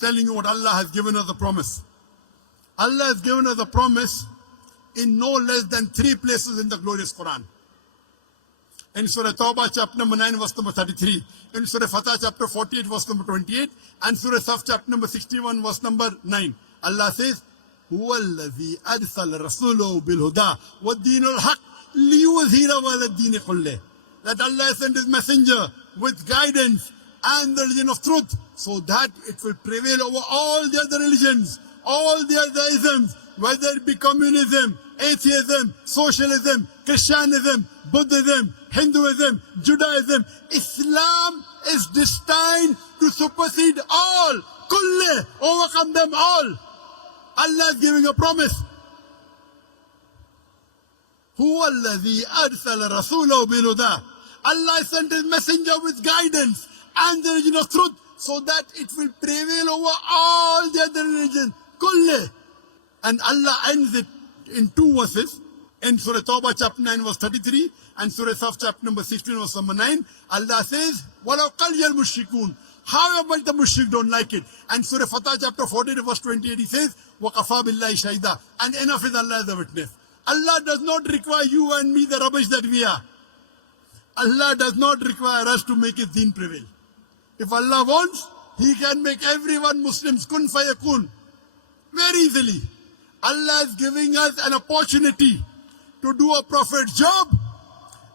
telling you what Allah has given us a promise. Allah has given us a promise in no less than 3 places in the glorious Quran. In Surah Tawbah chapter number 9 verse number 33, in Surah Fatah chapter 48 verse number 28, and Surah Saf chapter number 61 verse number 9. Allah says, هُوَ الَّذِي أَرْسَلَ رَسُولَهُ بِالْهُدَى وَالدِّينُ الْحَقِّ لِيُظْهِرَهُ عَلَى الدِّينِ كُلِّهِ. That Allah sent His messenger with guidance and the religion of truth, so that it will prevail over all the other religions, all the other isms, whether it be communism, atheism, socialism, Christianism, Buddhism, Hinduism, Judaism. Islam is destined to supersede all, kulle, overcome them all. Allah is giving a promise. هُوَ الَّذِي أَرْسَلَ رَسُولَهُ بِالْهُدَى. Allah sent His messenger with guidance and the religion of truth, so that it will prevail over all the other religions, kulle. And Allah ends it in 2 verses. In Surah Tawbah chapter 9 verse 33 and Surah Saf chapter number 16 verse number 9, Allah says, وَلَوْ قَلْيَ الْمُشْرِكُونَ. However the mushrik don't like it. And Surah Fatah chapter 48 verse 28, He says, وَقَفَى بِاللَّهِ شَهِدًا. And enough is Allah as a witness. Allah does not require you and me, the rubbish that we are. Allah does not require us to make His deen prevail. If Allah wants, He can make everyone Muslims, kun fayakun, very easily. Allah is giving us an opportunity to do a prophet's job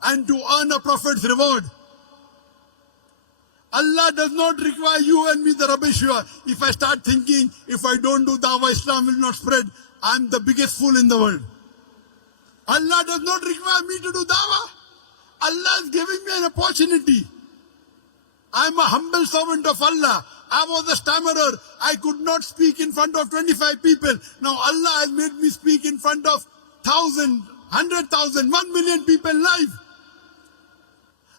and to earn a prophet's reward. Allah does not require you and me, the rubbish you are. If I start thinking, if I don't do dawah, Islam will not spread, I'm the biggest fool in the world. Allah does not require me to do dawah. Allah is giving me an opportunity. I'm a humble servant of Allah. I was a stammerer. I could not speak in front of 25 people. Now Allah has made me speak in front of 1,000, 100,000, 1 million people live.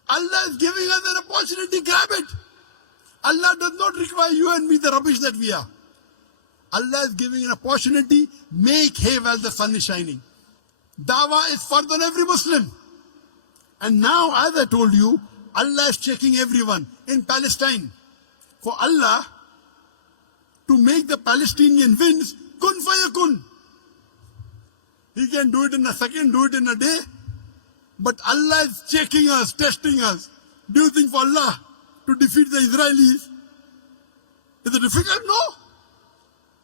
Allah is giving us an opportunity, grab it. Allah does not require you and me, the rubbish that we are. Allah is giving an opportunity, make hay while the sun is shining. Dawah is fard on every Muslim. And now, as I told you, Allah is checking everyone in Palestine. For Allah to make the Palestinian winds kun fayakun. He can do it in a second, do it in a day. But Allah is checking us, testing us. Do you think for Allah to defeat the Israelis, is it difficult? No.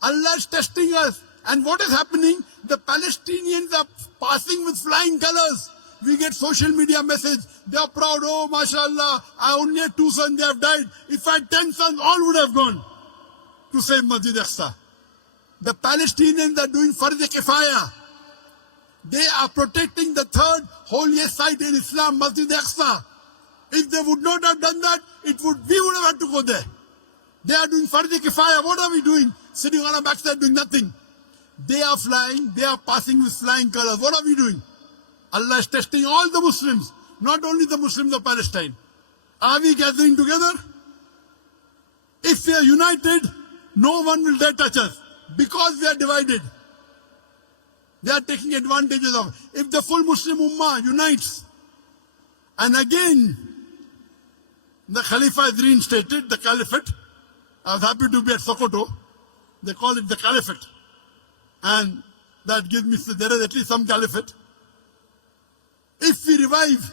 Allah is testing us. And what is happening? The Palestinians are passing with flying colors. We get social media message. They are proud. Oh, mashallah, I only had 2 sons, they have died. If I had 10 sons, all would have gone to save Masjid Aqsa. The Palestinians are doing Fard Kifaya. They are protecting the 3rd holiest site in Islam, Masjid Aqsa. If they would not have done that, we would have had to go there. They are doing Fard Kifaya. What are we doing? Sitting on our backside doing nothing. They are flying, they are passing with flying colors. What are we doing? Allah is testing all the Muslims, not only the Muslims of Palestine. Are we gathering together? If we are united, no one will dare touch us. Because we are divided, they are taking advantages of. If the full Muslim Ummah unites, and again, the Khalifa is reinstated, the Caliphate. I was happy to be at Sokoto. They call it the Caliphate. And that gives me, there is at least some Caliphate. If we revive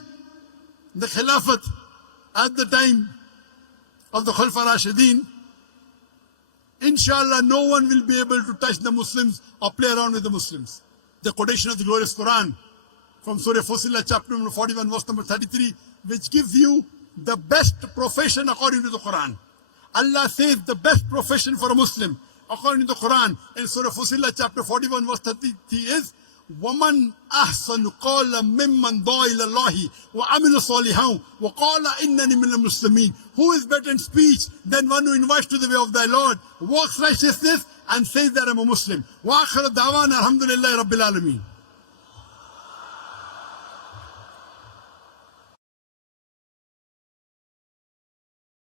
the Khilafat at the time of the Khulafa Rashidin, inshallah no one will be able to touch the Muslims or play around with the Muslims. The quotation of the glorious Quran from Surah Fussilat chapter number 41 verse number 33, which gives you the best profession according to the Quran. Allah says the best profession for a Muslim according to the Quran in Surah Fussilat chapter 41 verse 33 is وَمَنْ أَحْسَنُ قَالَ مِمَّنْ دَعَا إِلَى اللَّهِ وَعَمِلَ صَالِحًا وَقَالَ إِنَّنِي مِنَ الْمُسْلِمِينَ. Who is better in speech than one who invites to the way of thy Lord, works righteousness and says that I am a Muslim. وَآخِرُ دَعْوَانَا الْحَمْدُ لِلَّهِ رَبِّ الْعَالَمِينَ.